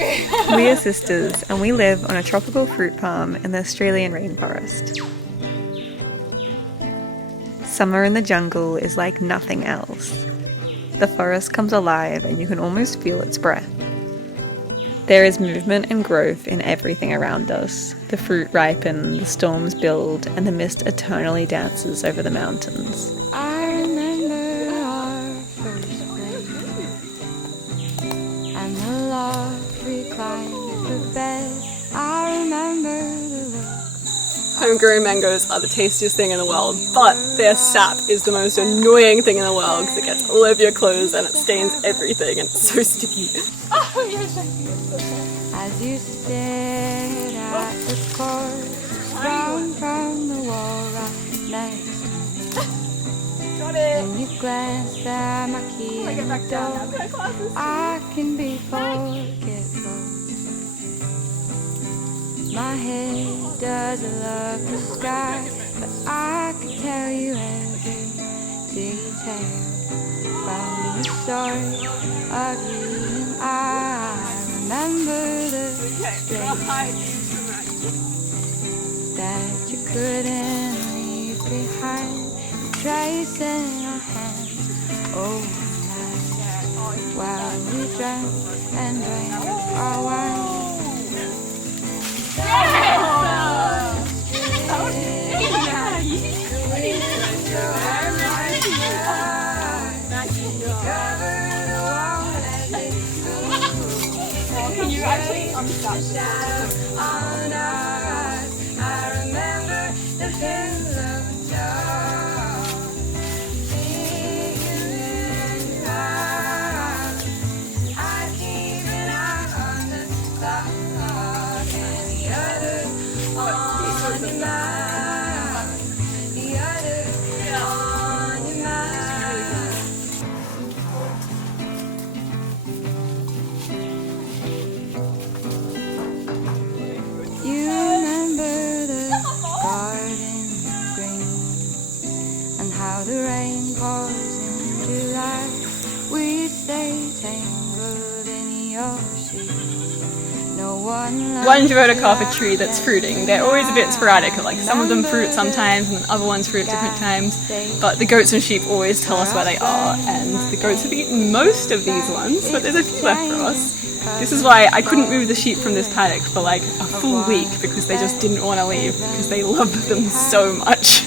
We are sisters and we live on a tropical fruit farm in the Australian rainforest. Summer in the jungle is like nothing else. The forest comes alive and you can almost feel its breath. There is movement and growth in everything around us. The fruit ripen, the storms build, and the mist eternally dances over the mountains. I remember our first play, and the love we climbed the bed. I remember the look. Homegrown mangoes are the tastiest thing in the world, but their sap is the most annoying thing in the world because it gets all over your clothes and it stains everything and it's so sticky. Oh, you're shaking it so bad. As you stared at the corpse down from the wall right next to me. Got it. When you glanced at my key in the door, I can be forgetful. My head doesn't love the sky, but I could tell you every detail from the story of you and I. Remember the place that you couldn't leave behind, tracing our hands overnight while we drank and drank our wine. Can you actually unstop? I remember the pillow talk, figuring out. I keep an eye on the clock and the other on your mind, the other on your mind. You remember the garden green and how the rain pours in July. We stay tangled in your sheets. No one One vertical of a tree that's fruiting. They're always a bit sporadic, like some of them fruit sometimes and then other ones fruit at different times. But the goats and sheep always tell us where they are, and the goats have eaten most of these ones, but there's a few left for us. This is why I couldn't move the sheep from this paddock for like a full week, because they just didn't want to leave because they loved them so much.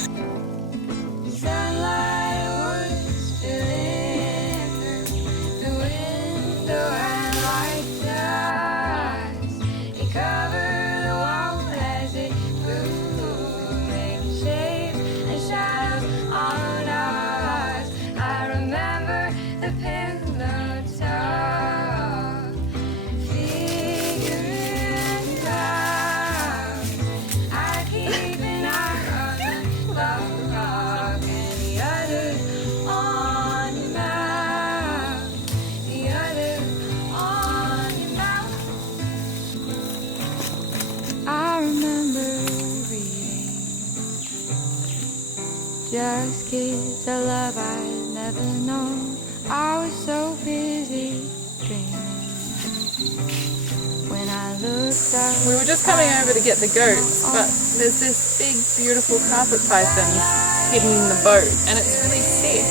sunlight was filling the window and like stars. It covered the wall as it grew, making shapes and shadows on ours. I remember the pillow talk, figuring out. I keep an eye on the clock and the other on your mouth, the other on your mouth. I remember reading just kids, a love I'd never known. I was so busy dreaming when I looked up. We were just coming over to get the goats, but there's this big, beautiful carpet python hidden in the boat, and it's really sick.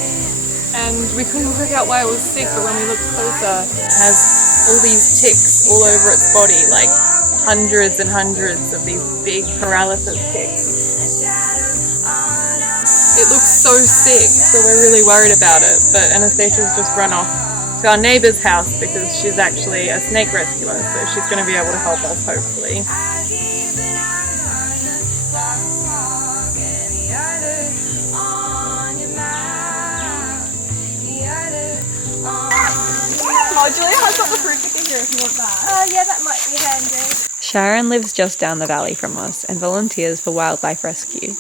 And we couldn't work out why it was sick, but when we looked closer, it has all these ticks all over its body, like hundreds and hundreds of these big paralysis ticks. It looks so sick, so we're really worried about it, but Anastasia's just run off to our neighbour's house because she's actually a snake rescuer, so she's going to be able to help us, hopefully. Oh, Julia has got the fruit picker here if you want that. Yeah, that might be handy. Sharon lives just down the valley from us and volunteers for wildlife rescue.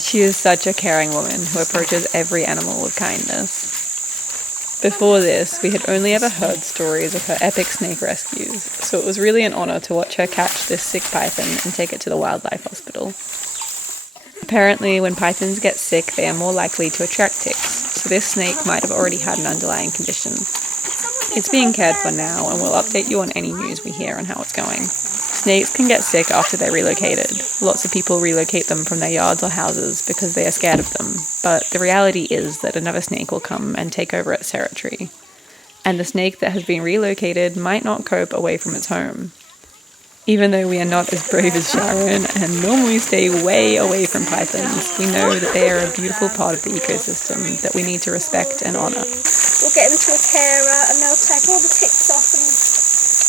She is such a caring woman who approaches every animal with kindness. Before this, we had only ever heard stories of her epic snake rescues, so it was really an honour to watch her catch this sick python and take it to the wildlife hospital. Apparently, when pythons get sick, they are more likely to attract ticks, so this snake might have already had an underlying condition. It's being cared for now, and we'll update you on any news we hear on how it's going. Snakes can get sick after they're relocated. Lots of people relocate them from their yards or houses because they are scared of them, but the reality is that another snake will come and take over its territory. And the snake that has been relocated might not cope away from its home. Even though we are not as brave as Sharon and normally stay way away from pythons, we know that they are a beautiful part of the ecosystem that we need to respect and honour. We'll get them to a carer and they'll take all the ticks off and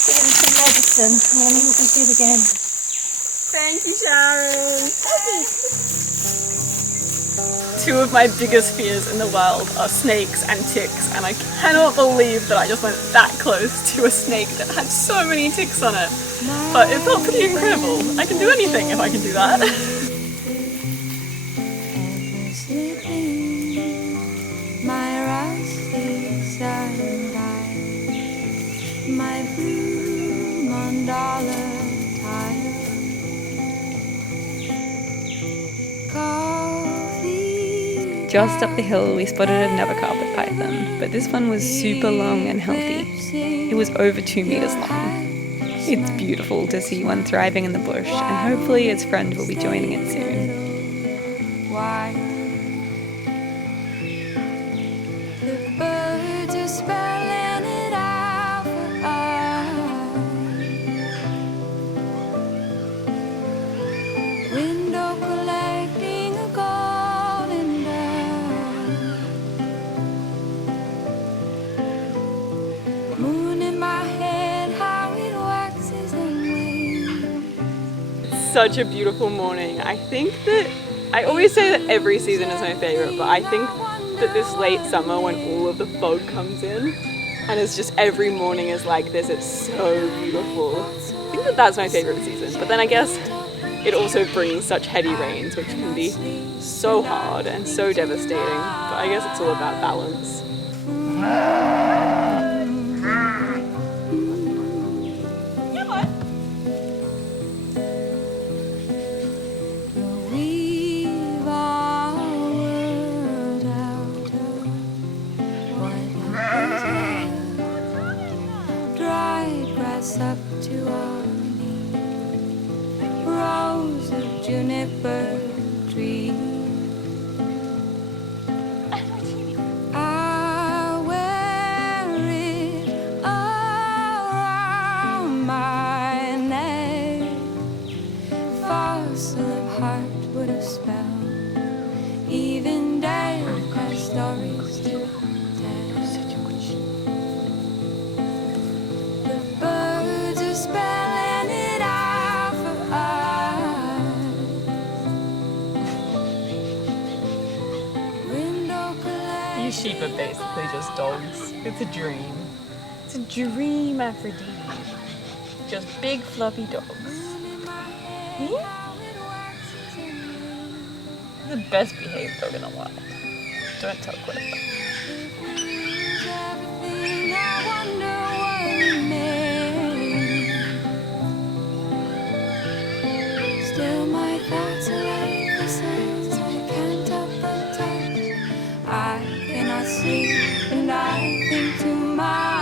give them some medicine and then he'll be good again. Thank you, Sharon. Two of my biggest fears in the world are snakes and ticks, and I cannot believe that I just went that close to a snake that had so many ticks on it. But it felt pretty incredible. I can do anything if I can do that. My rusty sundial, my blue mandala tile, coffee. Just up the hill we spotted another carpet python, but this one was super long and healthy. It was over 2 meters long. It's beautiful to see one thriving in the bush, and hopefully its friend will be joining it soon. Why? The birds are spelling it out for us. Window collecting a golden dust. Moon in my head, how it waxes and wanes. Such a beautiful morning. I think that I always say that every season is my favorite, but I think that this late summer when all of the fog comes in and it's just every morning is like this, it's so beautiful. I think that that's my favorite season, but then I guess it also brings such heavy rains, which can be so hard and so devastating, but I guess it's all about balance. We've our world out of what was dried grass up to our knees, rows of juniper trees. I wear it around my neck, fossil of heart would have spelled, even dead has stories to tell. The birds are spelling it out for us. Window collect. These sheep are basically just dogs. It's a dream. It's a dream, Aphrodite. Just big fluffy dogs. The best behaved dog in the world. Don't tell Cliff. Everything I wonder what remains. Still my thoughts are like the sands I can't help but touch. I cannot sleep and I think too much.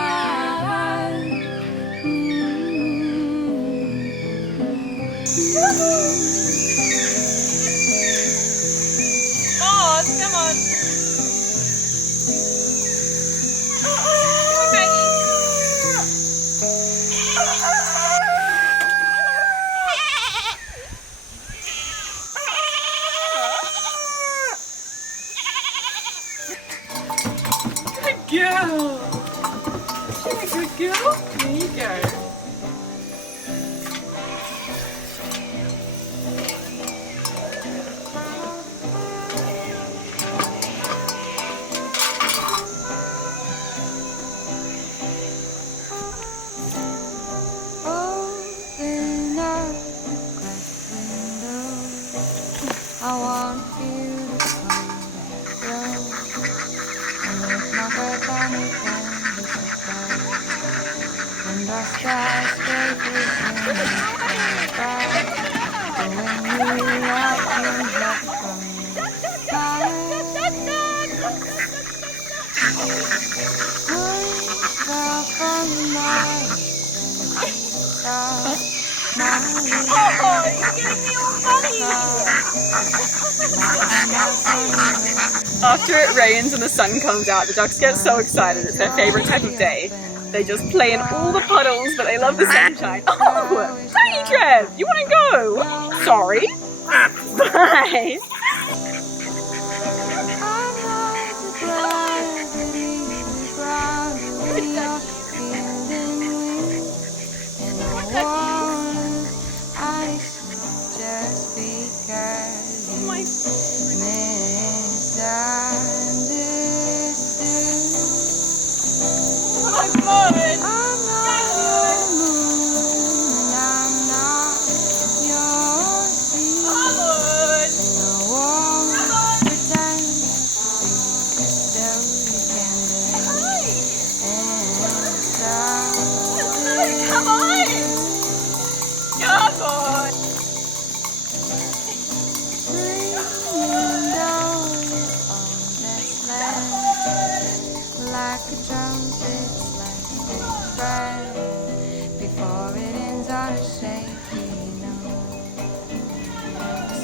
Come on. Good girl. You're a good girl. There you go. Open up the glass window. I want you to come back round. And with my breath on your canvas of gold. And our skyscrapers in the sky. And when you walk up from the sky. Push the After it rains and the sun comes out, the ducks get so excited. It's their favourite type of day. They just play in all the puddles, but they love the sunshine. Oh, Tiny Trev, you want to go? Sorry. Bye.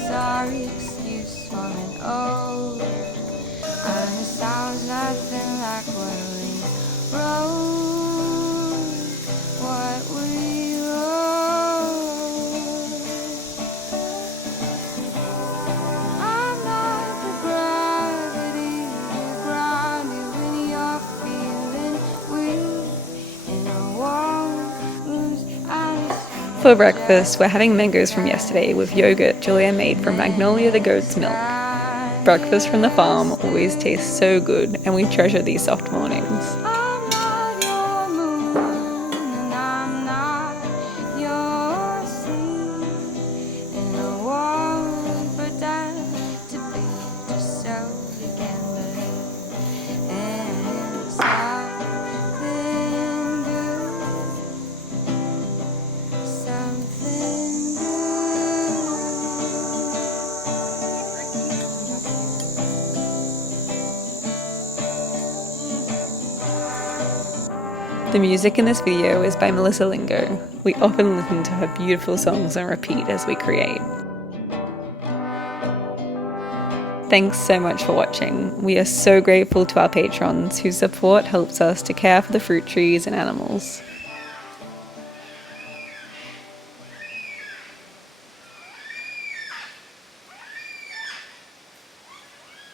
Sorry excuse for an old. And it sounds nothing like what we wrote. What we wrote. I'm not the gravity you grounded when you're feeling weak. And I won't lose eyes. For breakfast, we're having mangoes from yesterday with yogurt Julia made from Magnolia the goat's milk. Breakfast from the farm always tastes so good, and we treasure these soft mornings. I'm not your moon, and I'm not your sea. And I won't pretend to be just so you can live. And something good, something good. The music in this video is by Melissa Lingo. We often listen to her beautiful songs on repeat as we create. Thanks so much for watching. We are so grateful to our patrons whose support helps us to care for the fruit trees and animals.